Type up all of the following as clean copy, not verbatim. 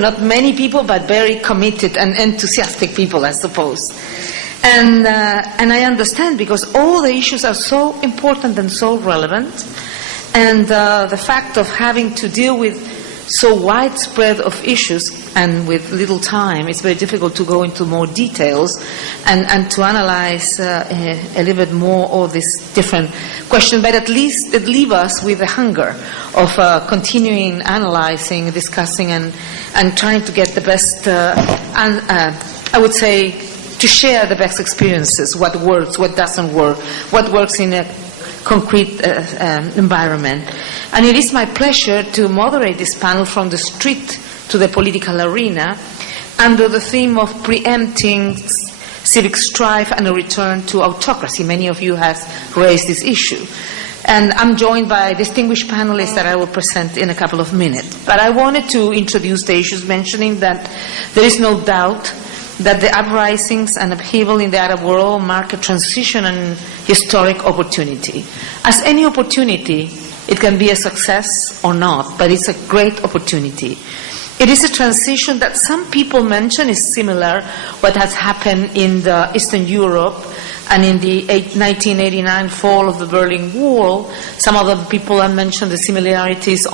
not many people, but very committed and enthusiastic people, I suppose. And I understand, because all the issues are so important and so relevant, and the fact of having to deal with so widespread of issues and with little time, it's very difficult to go into more details and to analyze a little bit more all these different questions, but at least it leaves us with a hunger of continuing analyzing, discussing, and trying to get the best, I would say, to share the best experiences, what works, what doesn't work, what works in a concrete environment. And it is my pleasure to moderate this panel from the street to the political arena under the theme of Pre-empting Civic Strife and a Return to Autocracy. Many of you have raised this issue. And I'm joined by distinguished panelists that I will present in a couple of minutes. But I wanted to introduce the issues, mentioning that there is no doubt that the uprisings and upheaval in the Arab world mark a transition and historic opportunity. As any opportunity, it can be a success or not, but it's a great opportunity. It is a transition that some people mention is similar what has happened in the Eastern Europe and in the 1989 fall of the Berlin Wall. Some other people have mentioned the similarities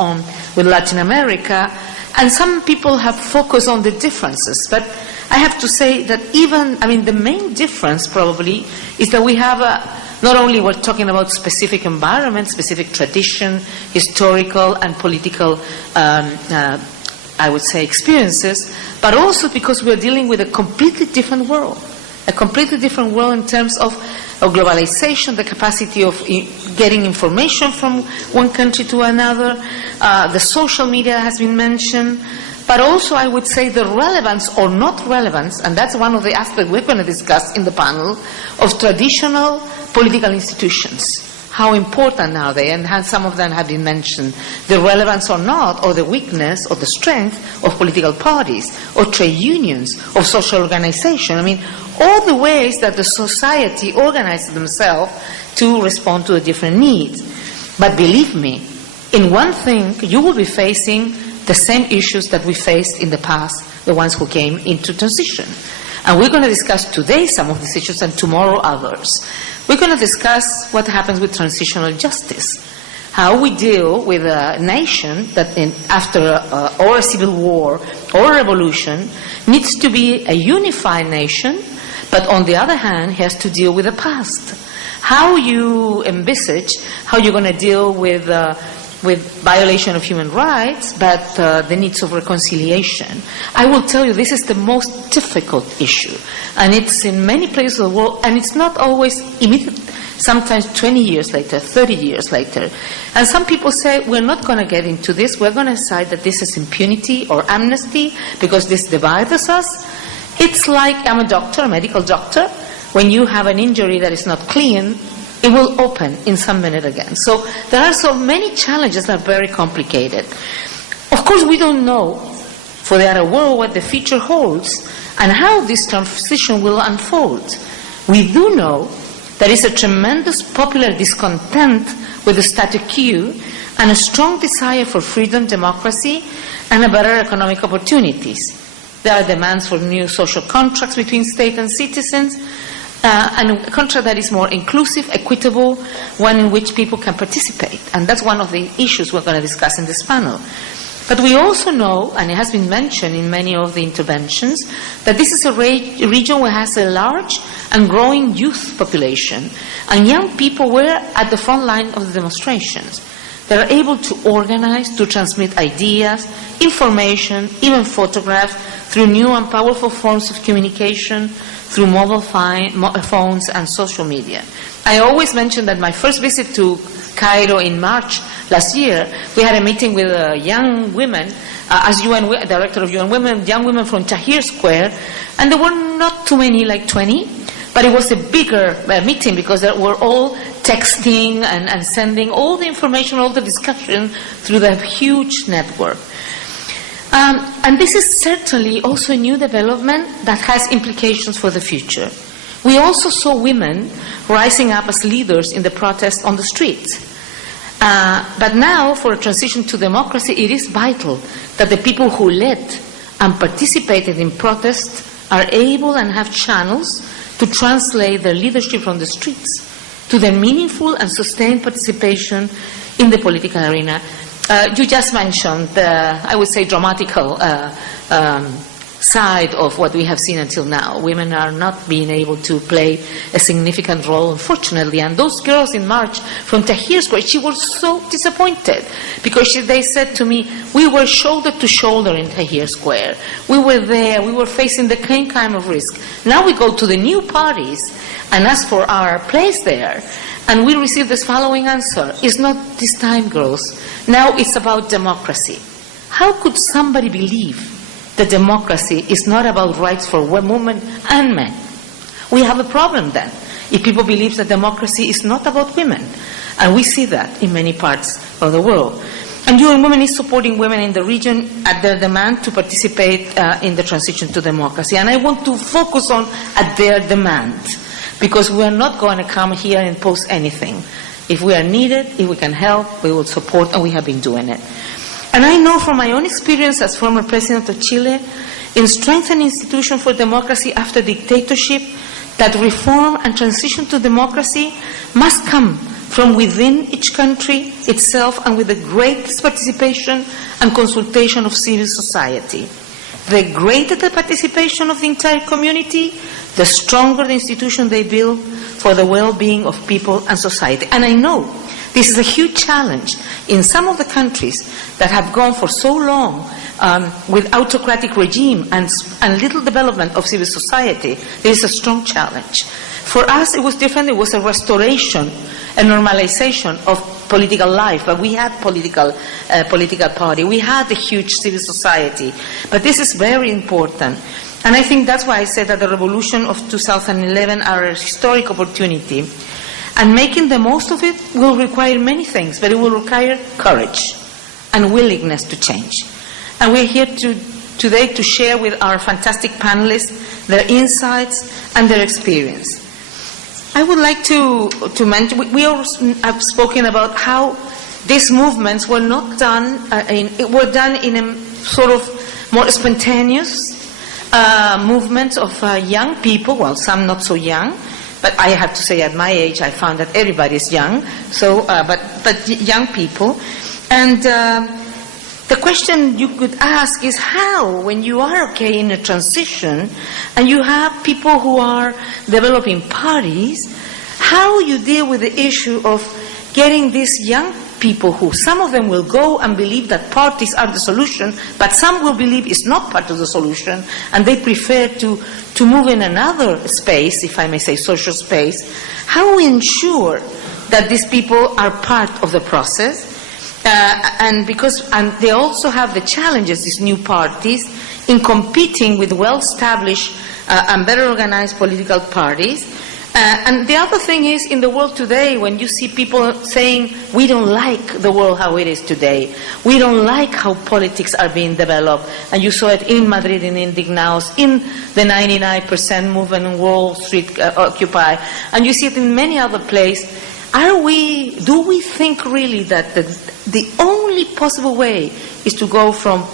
with Latin America, and some people have focused on the differences. But I have to say that the main difference probably is that we have not only we're talking about specific environments, specific tradition, historical and political, I would say, experiences, but also because we're dealing with a completely different world in terms of globalization, the capacity of getting information from one country to another. The social media has been mentioned. But also, I would say, the relevance or not relevance, and that's one of the aspects we're going to discuss in the panel, of traditional political institutions. How important are they? And some of them have been mentioned. The relevance or not, or the weakness or the strength of political parties, or trade unions, or social organization. All the ways that the society organizes themselves to respond to the different needs. But believe me, in one thing, you will be facing the same issues that we faced in the past, the ones who came into transition. And we're going to discuss today some of these issues and tomorrow others. We're going to discuss what happens with transitional justice, how we deal with a nation that after or a civil war or a revolution needs to be a unified nation, but on the other hand has to deal with the past. How you envisage, how you're going to deal with violation of human rights, but the needs of reconciliation. I will tell you, this is the most difficult issue. And it's in many places of the world, and it's not always immediate, sometimes 20 years later, 30 years later. And some people say, we're not going to get into this, we're going to decide that this is impunity or amnesty, because this divides us. It's like, I'm a doctor, a medical doctor. When you have an injury that is not clean, it will open in some minute again. So there are so many challenges that are very complicated. Of course, we don't know for the Arab world what the future holds and how this transition will unfold. We do know there is a tremendous popular discontent with the status quo and a strong desire for freedom, democracy, and a better economic opportunities. There are demands for new social contracts between state and citizens, and a contract that is more inclusive, equitable, one in which people can participate. And that's one of the issues we're going to discuss in this panel. But we also know, and it has been mentioned in many of the interventions, that this is a region where has a large and growing youth population. And young people were at the front line of the demonstrations. They are able to organize, to transmit ideas, information, even photographs, through new and powerful forms of communication, through mobile phones and social media. I always mention that my first visit to Cairo in March last year, we had a meeting with young women, as Director of UN Women, young women from Tahrir Square, and there were not too many, like 20, but it was a bigger meeting because they were all texting and sending all the information, all the discussion through the huge network. And this is certainly also a new development that has implications for the future. We also saw women rising up as leaders in the protest on the streets. But now, for a transition to democracy, it is vital that the people who led and participated in protests are able and have channels to translate their leadership from the streets to their meaningful and sustained participation in the political arena. You just mentioned the, I would say, dramatical side of what we have seen until now. Women are not being able to play a significant role, unfortunately. And those girls in March from Tahrir Square, she was so disappointed because they said to me, we were shoulder to shoulder in Tahrir Square. We were there. We were facing the same kind of risk. Now we go to the new parties and ask for our place there. And we receive this following answer. It's not this time, girls. Now it's about democracy. How could somebody believe that democracy is not about rights for women and men? We have a problem then, if people believe that democracy is not about women. And we see that in many parts of the world. And UN Women is supporting women in the region at their demand to participate in the transition to democracy. And I want to focus on at their demand, because we are not going to come here and impose anything. If we are needed, if we can help, we will support, and we have been doing it. And I know from my own experience as former president of Chile, in strengthening institutions for democracy after dictatorship, that reform and transition to democracy must come from within each country itself and with the greatest participation and consultation of civil society. The greater the participation of the entire community, the stronger the institution they build for the well-being of people and society. And I know this is a huge challenge in some of the countries that have gone for so long with autocratic regime and little development of civil society. There is a strong challenge. For us, it was different. It was a restoration, a normalization of political life. But we had political party. We had a huge civil society. But this is very important. And I think that's why I said that the revolution of 2011 are a historic opportunity. And making the most of it will require many things, but it will require courage and willingness to change. And we're here today to share with our fantastic panelists their insights and their experience. I would like to mention, we all have spoken about how these movements were not done, were done in a sort of more spontaneous movement of young people, well, some not so young, but I have to say at my age I found that everybody is young, so, but young people. And the question you could ask is how, when you are in a transition and you have people who are developing parties, how you deal with the issue of getting these young people who, some of them will go and believe that parties are the solution, but some will believe it's not part of the solution, and they prefer to move in another space, if I may say, social space. How we ensure that these people are part of the process, and they also have the challenges, these new parties, in competing with well-established and better organized political parties. And the other thing is, in the world today, when you see people saying, we don't like the world how it is today, we don't like how politics are being developed, and you saw it in Madrid, in Indignados, in the 99% movement in Wall Street, Occupy, and you see it in many other places. Do we think really that the only possible way is to go from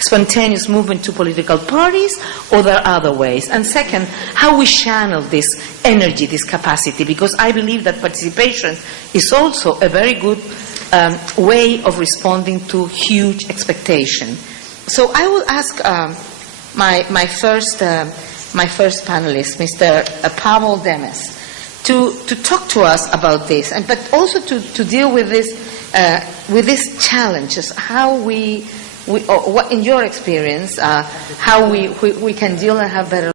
spontaneous movement to political parties, or there are other ways? And second, how we channel this energy, this capacity, because I believe that participation is also a very good way of responding to huge expectation. So I will ask my first panelist, Mr. Pavel Demes, to talk to us about this, but also to deal with these challenges. How what in your experience, how we can deal and have better